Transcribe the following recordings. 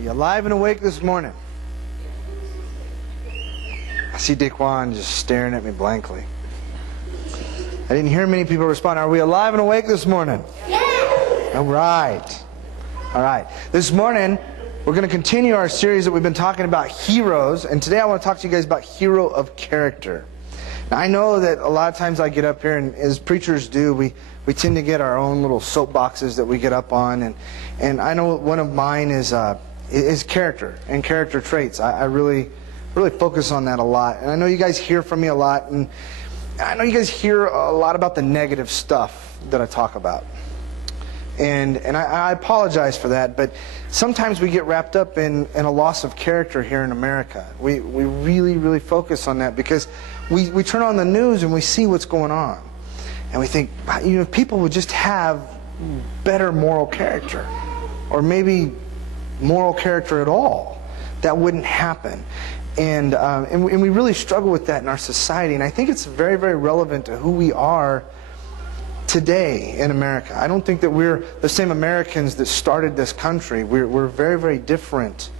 Are you alive and awake this morning? I see Daquan just staring at me blankly. I didn't hear many people respond. Are we alive and awake this morning? Yeah. All right. All right. This morning, we're going to continue our series that we've been talking about heroes. And today I want to talk to you guys about hero of character. Now, I know that a lot of times I get up here, and as preachers do, we tend to get our own little soapboxes that we get up on. And I know one of mine is character and character traits. I really focus on that a lot. And I know you guys hear from me a lot. And I know you guys hear a lot about the negative stuff that I talk about. And I apologize for that, but sometimes we get wrapped up in a loss of character here in America. We really focus on that because we turn on the news and we see what's going on. And we think, you know, if people would just have better moral character, or maybe moral character at all, that wouldn't happen. And we really struggle with that in our society. And I think it's very relevant to who we are today in America. I don't think that we're the same Americans that started this country. We're very different.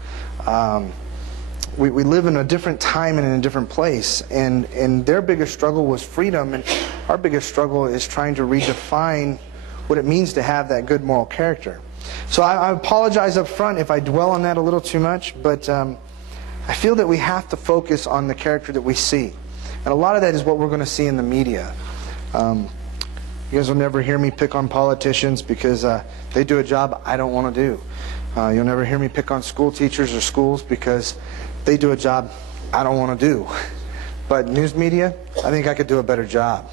We live in a different time and in a different place. And their biggest struggle was freedom. And our biggest struggle is trying to redefine what it means to have that good moral character. So I apologize up front if I dwell on that a little too much. But I feel that we have to focus on the character that we see. And a lot of that is what we're going to see in the media. You guys will never hear me pick on politicians because they do a job I don't want to do. You'll never hear me pick on school teachers or schools because they do a job I don't want to do. But news media, I think I could do a better job.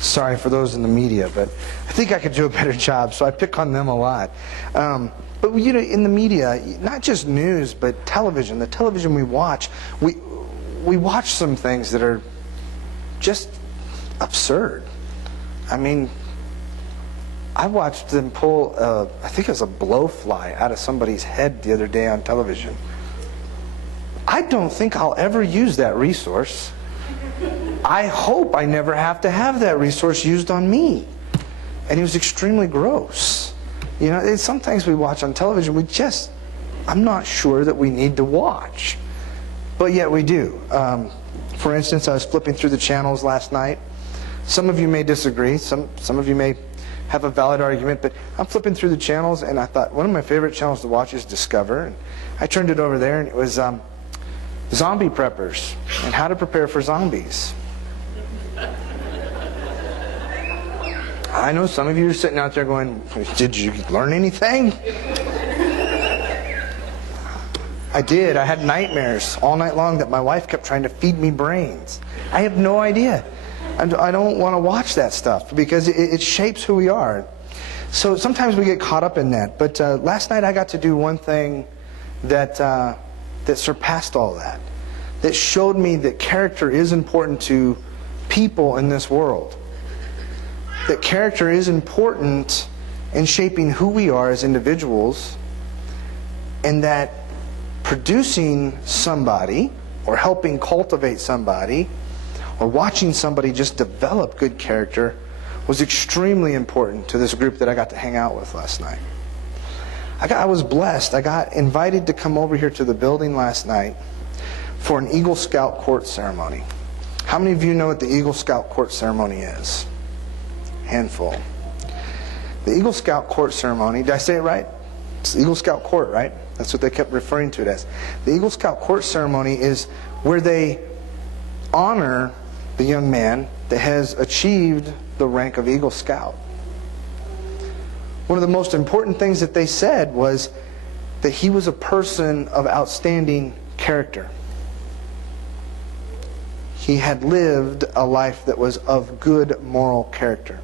Sorry for those in the media, but I think I could do a better job, so I pick on them a lot. But you know, in the media, not just news, but television, the television we watch watch some things that are just absurd. I mean, I watched them pull, I think it was a blowfly out of somebody's head the other day on television. I don't think I'll ever use that resource. I hope I never have to have that resource used on me. And it was extremely gross. You know, it's some things we watch on television I'm not sure that we need to watch. But yet we do. For instance, I was flipping through the channels last night. Some of you may disagree. Some of you may have a valid argument. But I'm flipping through the channels, and I thought one of my favorite channels to watch is Discover. And I turned it over there, and it was zombie preppers and how to prepare for zombies. I know some of you are sitting out there going, did you learn anything? I did. I had nightmares all night long that my wife kept trying to feed me brains. I have no idea. I don't want to watch that stuff because it shapes who we are. So sometimes we get caught up in that. But last night I got to do one thing that surpassed all that. That showed me that character is important to people in this world. That character is important in shaping who we are as individuals. And that producing somebody or helping cultivate somebody or watching somebody just develop good character was extremely important to this group that I got to hang out with last night. I was blessed. I got invited to come over here to the building last night for an Eagle Scout court ceremony. How many of you know what the Eagle Scout court ceremony is? Handful. The Eagle Scout court ceremony, did I say it right? It's Eagle Scout court, right? That's what they kept referring to it as. The Eagle Scout court ceremony is where they honor the young man that has achieved the rank of Eagle Scout. One of the most important things that they said was that he was a person of outstanding character. He had lived a life that was of good moral character.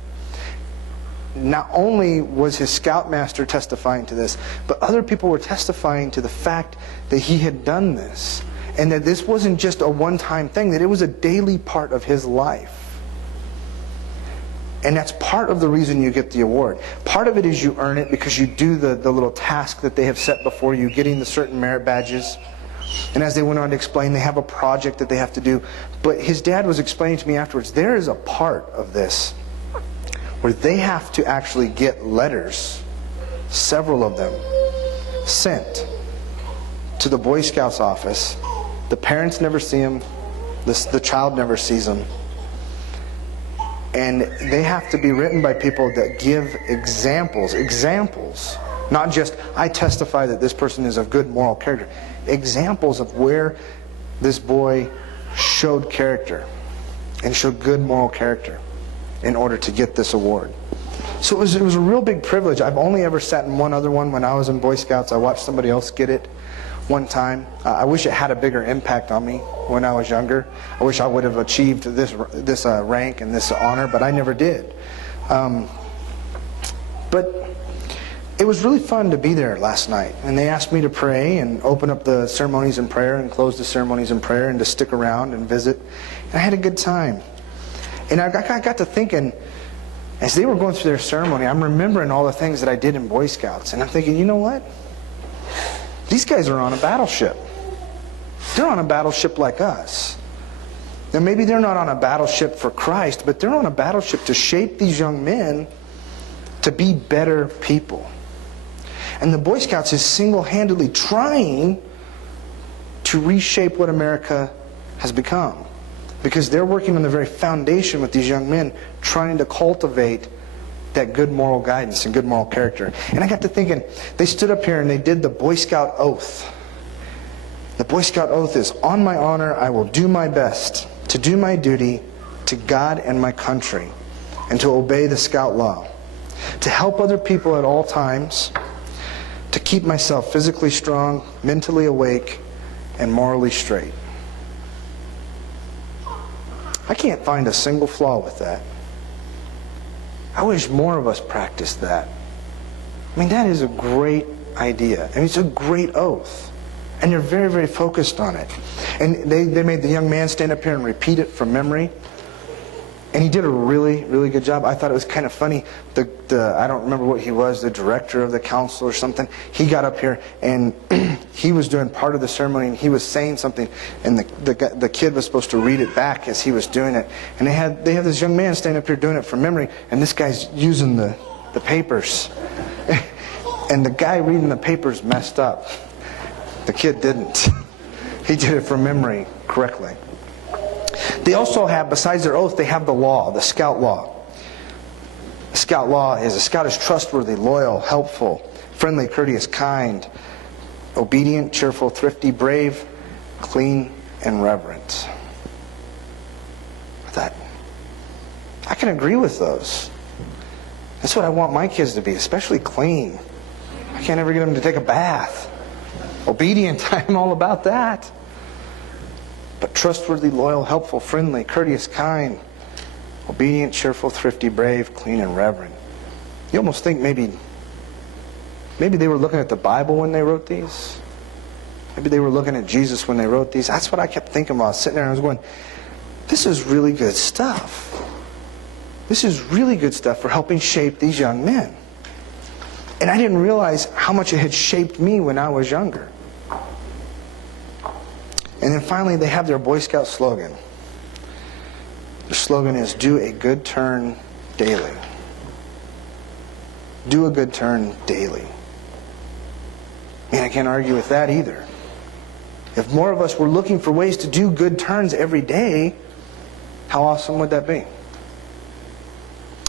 Not only was his scoutmaster testifying to this, but other people were testifying to the fact that he had done this. And that this wasn't just a one-time thing, that it was a daily part of his life. And that's part of the reason you get the award. Part of it is you earn it because you do the little task that they have set before you, getting the certain merit badges. And as they went on to explain, they have a project that they have to do. But his dad was explaining to me afterwards, there is a part of this where they have to actually get letters, several of them, sent to the Boy Scouts office. The parents never see him. The child never sees him. And they have to be written by people that give examples. Not just, I testify that this person is of good moral character. Examples of where this boy showed character and showed good moral character in order to get this award. So it was a real big privilege. I've only ever sat in one other one when I was in Boy Scouts. I watched somebody else get it one time. I wish it had a bigger impact on me when I was younger. I wish I would have achieved this rank and this honor, but I never did. But it was really fun to be there last night. And they asked me to pray and open up the ceremonies in prayer and close the ceremonies in prayer and to stick around and visit. And I had a good time. And I got to thinking, as they were going through their ceremony, I'm remembering all the things that I did in Boy Scouts. And I'm thinking, you know what? These guys are on a battleship. They're on a battleship like us. Now maybe they're not on a battleship for Christ, but they're on a battleship to shape these young men to be better people. And the Boy Scouts is single-handedly trying to reshape what America has become. Because they're working on the very foundation with these young men, trying to cultivate that good moral guidance and good moral character. And I got to thinking, they stood up here and they did the Boy Scout oath. The Boy Scout oath is, on my honor, I will do my best to do my duty to God and my country, and to obey the Scout law, to help other people at all times, to keep myself physically strong, mentally awake, and morally straight. I can't find a single flaw with that. I wish more of us practiced that. I mean, that is a great idea. I mean, it's a great oath. And you're very, very focused on it. And they made the young man stand up here and repeat it from memory. And he did a really, really good job. I thought it was kind of funny. I don't remember what he was, the director of the council or something. He got up here and he was doing part of the ceremony and he was saying something, and the kid was supposed to read it back as he was doing it. And they have this young man standing up here doing it from memory, and this guy's using the papers. And the guy reading the papers messed up. The kid didn't. He did it from memory correctly. They also have, besides their oath, they have the law, the Scout law. The Scout law is, a Scout is trustworthy, loyal, helpful, friendly, courteous, kind, obedient, cheerful, thrifty, brave, clean, and reverent. I thought, I can agree with those. That's what I want my kids to be, especially clean. I can't ever get them to take a bath. Obedient, I'm all about that. But trustworthy, loyal, helpful, friendly, courteous, kind, obedient, cheerful, thrifty, brave, clean, and reverent. You almost think maybe they were looking at the Bible when they wrote these. Maybe they were looking at Jesus when they wrote these. That's what I kept thinking while I was sitting there and I was going, this is really good stuff. This is really good stuff for helping shape these young men. And I didn't realize how much it had shaped me when I was younger. And then finally, they have their Boy Scout slogan. The slogan is, do a good turn daily. Do a good turn daily. Man, I can't argue with that either. If more of us were looking for ways to do good turns every day, how awesome would that be?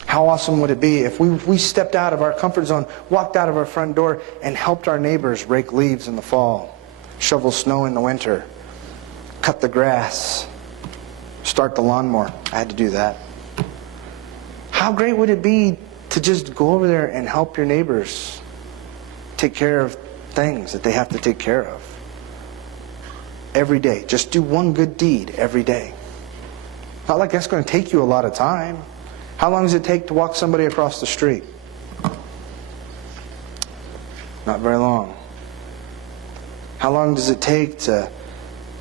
How awesome would it be if we stepped out of our comfort zone, walked out of our front door, and helped our neighbors rake leaves in the fall, shovel snow in the winter, cut the grass, start the lawnmower. I had to do that. How great would it be to just go over there and help your neighbors take care of things that they have to take care of every day? Just do one good deed every day. Not like that's going to take you a lot of time. How long does it take to walk somebody across the street? Not very long. How long does it take to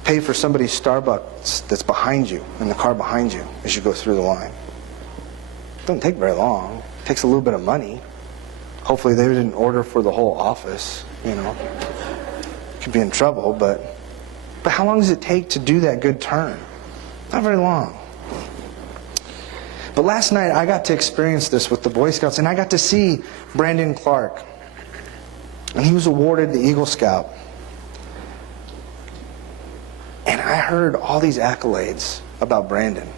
pay for somebody's Starbucks that's behind you, in the car behind you, as you go through the line? It doesn't take very long. It takes a little bit of money. Hopefully they didn't order for the whole office, you know. Could be in trouble, but how long does it take to do that good turn? Not very long. But last night I got to experience this with the Boy Scouts, and I got to see Brandon Clark. And he was awarded the Eagle Scout. And I heard all these accolades about Brandon.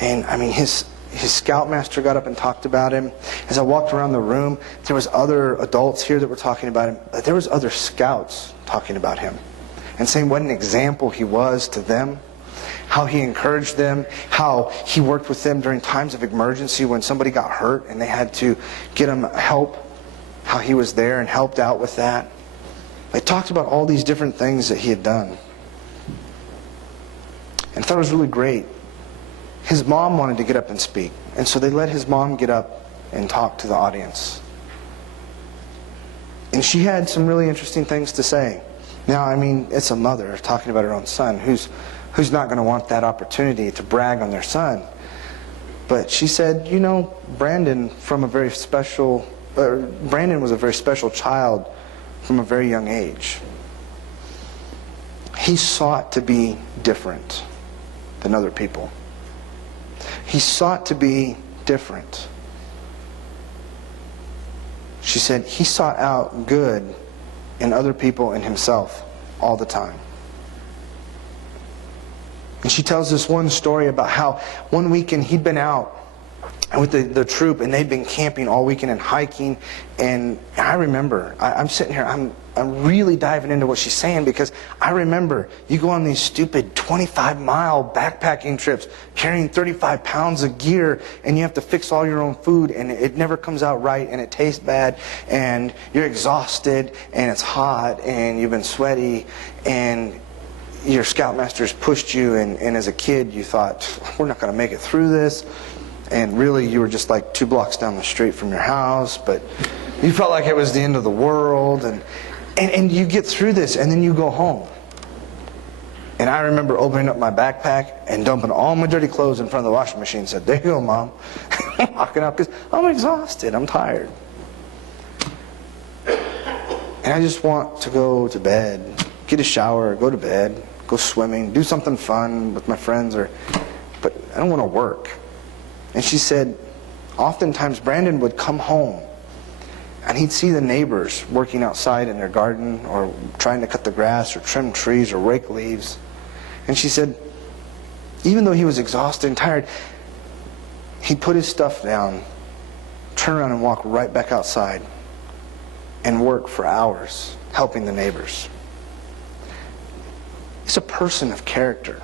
And I mean, his scoutmaster got up and talked about him. As I walked around the room, there was other adults here that were talking about him. There was other scouts talking about him and saying what an example he was to them, how he encouraged them, how he worked with them during times of emergency when somebody got hurt and they had to get them help, how he was there and helped out with that. They talked about all these different things that he had done. And I thought it was really great. His mom wanted to get up and speak, and so they let his mom get up and talk to the audience. And she had some really interesting things to say. Now, I mean, it's a mother talking about her own son. Who's not going to want that opportunity to brag on their son? But she said, you know, Brandon was a very special child from a very young age. He sought to be different than other people. He sought to be different. She said he sought out good in other people and himself all the time. And she tells this one story about how one weekend he'd been out with the troop and they'd been camping all weekend and hiking. And I remember, I'm sitting here, I'm really diving into what she's saying, because I remember you go on these stupid 25-mile backpacking trips carrying 35 pounds of gear, and you have to fix all your own food, and it never comes out right, and it tastes bad, and you're exhausted, and it's hot, and you've been sweaty, and your scoutmasters pushed you, and as a kid you thought, we're not going to make it through this. And really you were just like 2 blocks down the street from your house, but you felt like it was the end of the world. And you get through this, and then you go home. And I remember opening up my backpack and dumping all my dirty clothes in front of the washing machine and said, there you go, Mom. Walking out because I'm exhausted, I'm tired. And I just want to go to bed, get a shower, go to bed, go swimming, do something fun with my friends, but I don't want to work. And she said, oftentimes Brandon would come home and he'd see the neighbors working outside in their garden or trying to cut the grass or trim trees or rake leaves. And she said, even though he was exhausted and tired, he'd put his stuff down, turn around and walk right back outside and work for hours helping the neighbors. He's a person of character.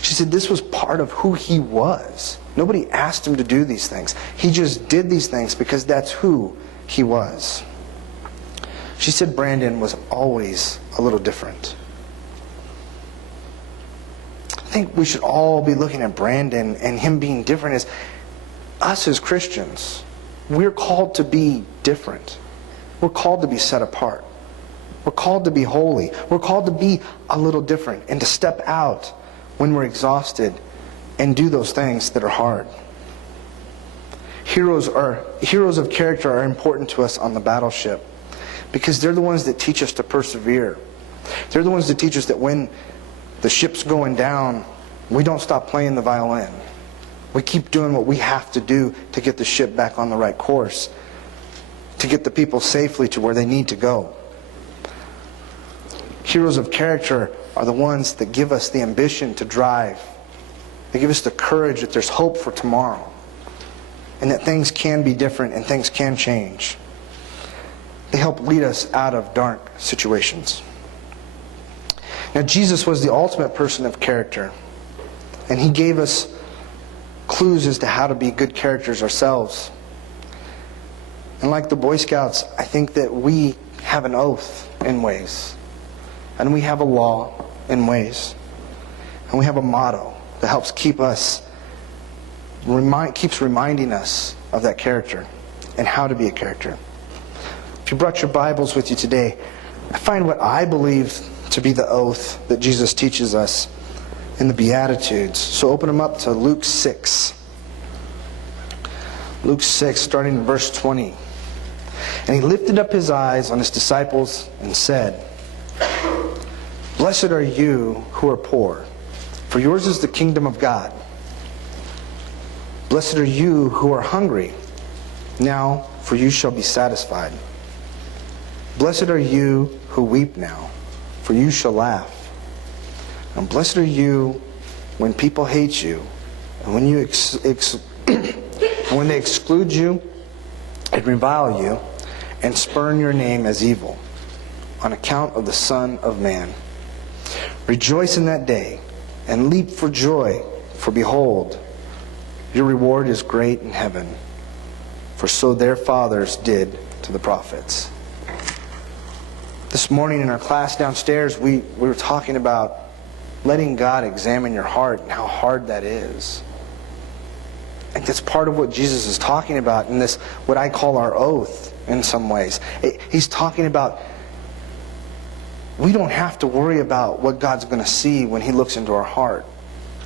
She said this was part of who he was. Nobody asked him to do these things. He just did these things because that's who he was. She said Brandon was always a little different. I think we should all be looking at Brandon and him being different as us as Christians. We're called to be different. We're called to be set apart. We're called to be holy. We're called to be a little different and to step out when we're exhausted and do those things that are hard. Heroes of character are important to us on the battleship because they're the ones that teach us to persevere. They're the ones that teach us that when the ship's going down, we don't stop playing the violin. We keep doing what we have to do to get the ship back on the right course, to get the people safely to where they need to go. Heroes of character are the ones that give us the ambition to drive. They give us the courage that there's hope for tomorrow and that things can be different and things can change. They help lead us out of dark situations. Now, Jesus was the ultimate person of character, and He gave us clues as to how to be good characters ourselves. And like the Boy Scouts, I think that we have an oath in ways, and we have a law in ways, and we have a motto that helps keeps reminding us of that character and how to be a character. If you brought your Bibles with you today, I find what I believe to be the oath that Jesus teaches us in the Beatitudes. So open them up to Luke 6. Luke 6, starting in verse 20. And He lifted up His eyes on His disciples and said, Blessed are you who are poor, for yours is the kingdom of God. Blessed are you who are hungry, now for you shall be satisfied. Blessed are you who weep now, for you shall laugh. And blessed are you when people hate you, and when when they exclude you and revile you, and spurn your name as evil, on account of the Son of Man. Rejoice in that day, and leap for joy, for behold, your reward is great in heaven, for so their fathers did to the prophets. This morning in our class downstairs, we were talking about letting God examine your heart and how hard that is. I think that's part of what Jesus is talking about in this, what I call our oath in some ways. He's talking about we don't have to worry about what God's going to see when He looks into our heart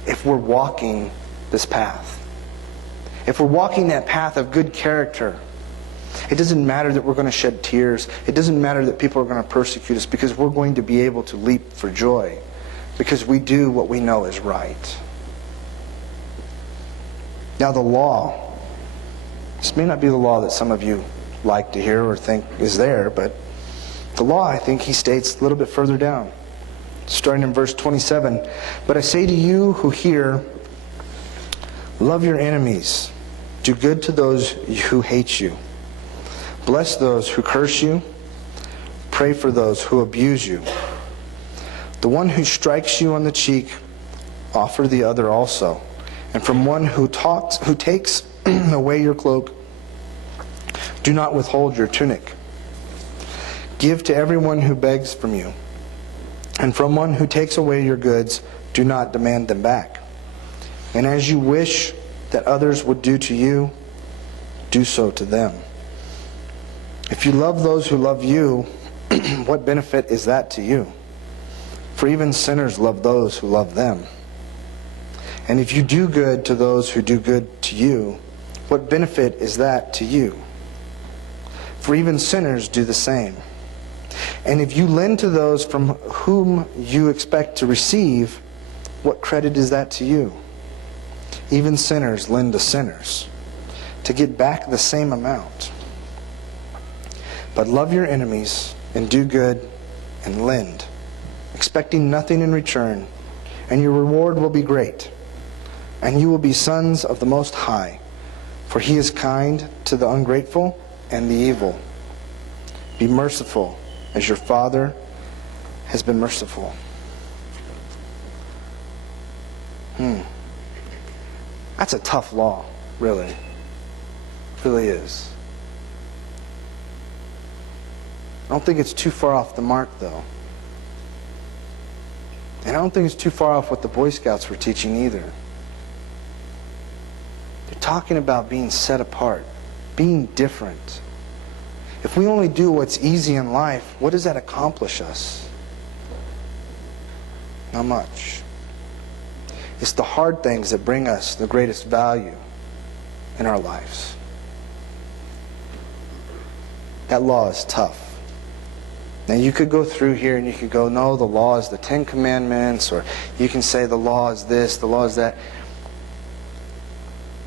if we're walking this path. If we're walking that path of good character, it doesn't matter that we're going to shed tears. It doesn't matter that people are going to persecute us, because we're going to be able to leap for joy because we do what we know is right. Now the law, this may not be the law that some of you like to hear or think is there, but the law, I think he states a little bit further down, starting in verse 27. But I say to you who hear, love your enemies, do good to those who hate you, bless those who curse you, pray for those who abuse you. The one who strikes you on the cheek, offer the other also. And from one who takes away your cloak, do not withhold your tunic. Give to everyone who begs from you. And from one who takes away your goods, do not demand them back. And as you wish that others would do to you, do so to them. If you love those who love you, what benefit is that to you? For even sinners love those who love them. And if you do good to those who do good to you, what benefit is that to you? For even sinners do the same. And if you lend to those from whom you expect to receive, what credit is that to you? Even sinners lend to sinners, to get back the same amount. But love your enemies, and do good, and lend, expecting nothing in return, and your reward will be great. And you will be sons of the Most High, for He is kind to the ungrateful and the evil. Be merciful, as your Father has been merciful. That's a tough law, really. It really is. I don't think it's too far off the mark, though. And I don't think it's too far off what the Boy Scouts were teaching either. They're talking about being set apart, being different. If we only do what's easy in life, what does that accomplish us? Not much. It's the hard things that bring us the greatest value in our lives. That law is tough. Now you could go through here and you could go, no, the law is the 10 Commandments, or you can say the law is this, the law is that.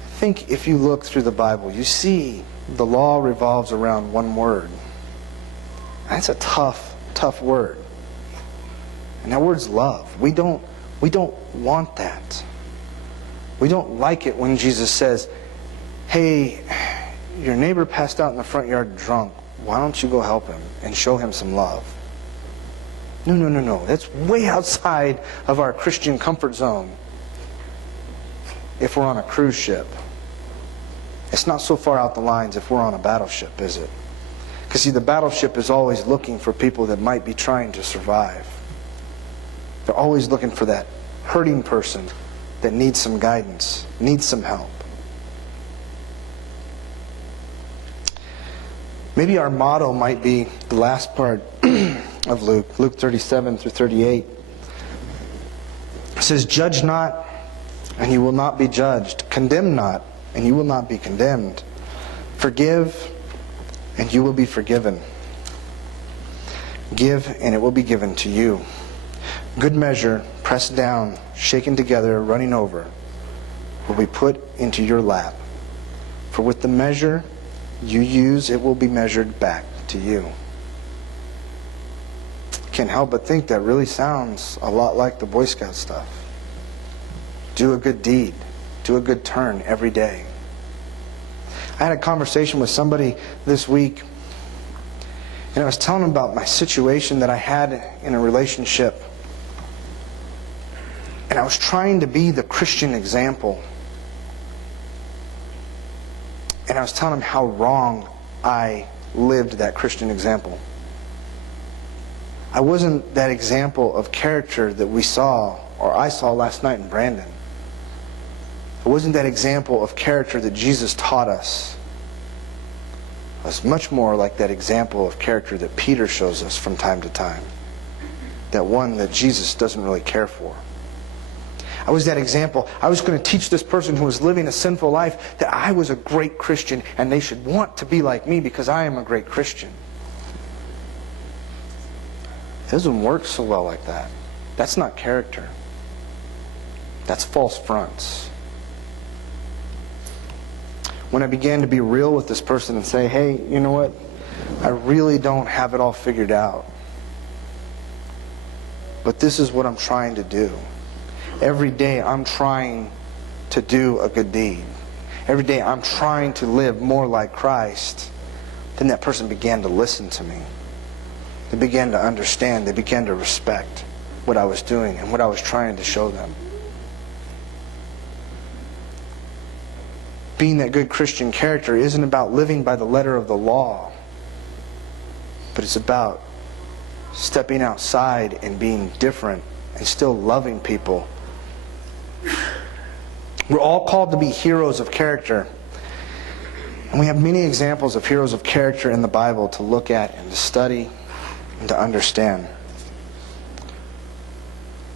I think if you look through the Bible, you see the law revolves around one word. That's a tough, tough word. And that word's love. We don't want that. We don't like it when Jesus says, hey, your neighbor passed out in the front yard drunk. Why don't you go help him and show him some love? No. That's way outside of our Christian comfort zone if we're on a cruise ship. It's not so far out the lines if we're on a battleship, is it? Because see, the battleship is always looking for people that might be trying to survive. They're always looking for that hurting person that needs some guidance, needs some help. Maybe our motto might be the last part of Luke 37 through 38. It says, judge not, and you will not be judged. Condemn not, and you will not be condemned. Forgive, and you will be forgiven. Give, and it will be given to you. Good measure, pressed down, shaken together, running over, will be put into your lap. For with the measure you use, it will be measured back to you. can't help but think that really sounds a lot like the Boy Scout stuff. Do a good deed. Do a good turn every day. I had a conversation with somebody this week, and I was telling them about my situation that I had in a relationship. And I was trying to be the Christian example. And I was telling them how wrong I lived that Christian example. I wasn't that example of character that we saw, or I saw last night in Brandon. I wasn't that example of character that Jesus taught us. I was much more like that example of character that Peter shows us from time to time. That one that Jesus doesn't really care for. I was that example. I was going to teach this person who was living a sinful life that I was a great Christian and they should want to be like me because I am a great Christian. It doesn't work so well like that. That's not character. That's false fronts. When I began to be real with this person and say, hey, you know what? I really don't have it all figured out. But this is what I'm trying to do. Every day I'm trying to do a good deed. Every day I'm trying to live more like Christ. Then that person began to listen to me. They began to understand. They began to respect what I was doing and what I was trying to show them. Being that good Christian character isn't about living by the letter of the law, but it's about stepping outside and being different and still loving people. We're all called to be heroes of character. And we have many examples of heroes of character in the Bible to look at and to study and to understand.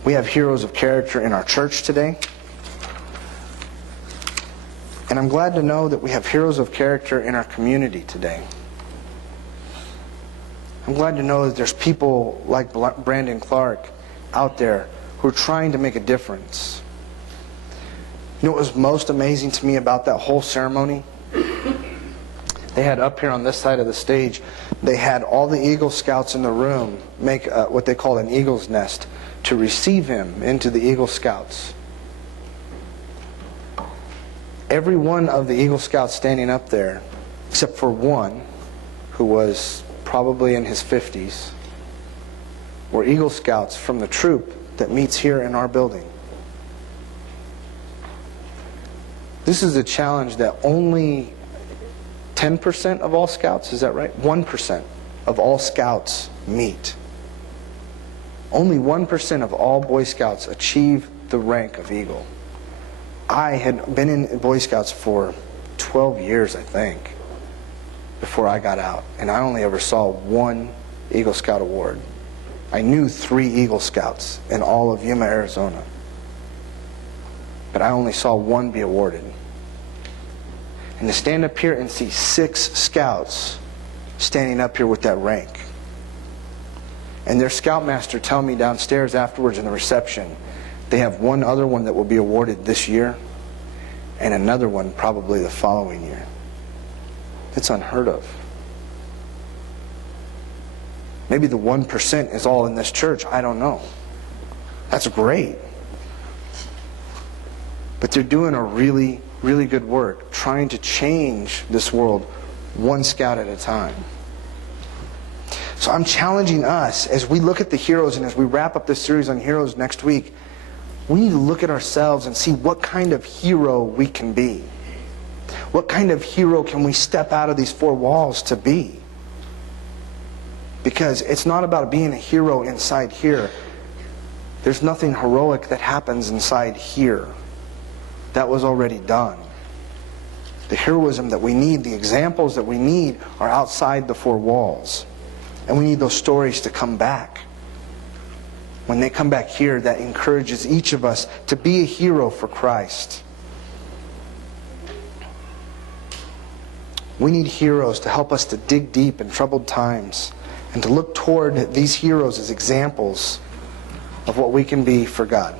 We have heroes of character in our church today. And I'm glad to know that we have heroes of character in our community today. I'm glad to know that there's people like Brandon Clark out there who are trying to make a difference. You know what was most amazing to me about that whole ceremony? They had up here on this side of the stage, they had all the Eagle Scouts in the room make what they called an eagle's nest to receive him into the Eagle Scouts. Every one of the Eagle Scouts standing up there, except for one who was probably in his 50s, were Eagle Scouts from the troop that meets here in our building. This is a challenge that only 10% of all scouts, is that right? 1% of all scouts meet. Only 1% of all Boy Scouts achieve the rank of Eagle. I had been in Boy Scouts for 12 years, I think, before I got out. And I only ever saw one Eagle Scout award. I knew 3 Eagle Scouts in all of Yuma, Arizona. But I only saw one be awarded. And to stand up here and see 6 scouts standing up here with that rank. And their scoutmaster tell me downstairs afterwards in the reception, they have one other one that will be awarded this year, and another one probably the following year. It's unheard of. Maybe the 1% is all in this church. I don't know. That's great. But they're doing a really, really good work trying to change this world one scout at a time. So I'm challenging us as we look at the heroes and as we wrap up this series on heroes next week, we need to look at ourselves and see what kind of hero we can be. What kind of hero can we step out of these 4 walls to be? Because it's not about being a hero inside here. There's nothing heroic that happens inside here. That was already done. The heroism that we need, the examples that we need are outside the 4 walls. And we need those stories to come back. When they come back here, that encourages each of us to be a hero for Christ. We need heroes to help us to dig deep in troubled times and to look toward these heroes as examples of what we can be for God.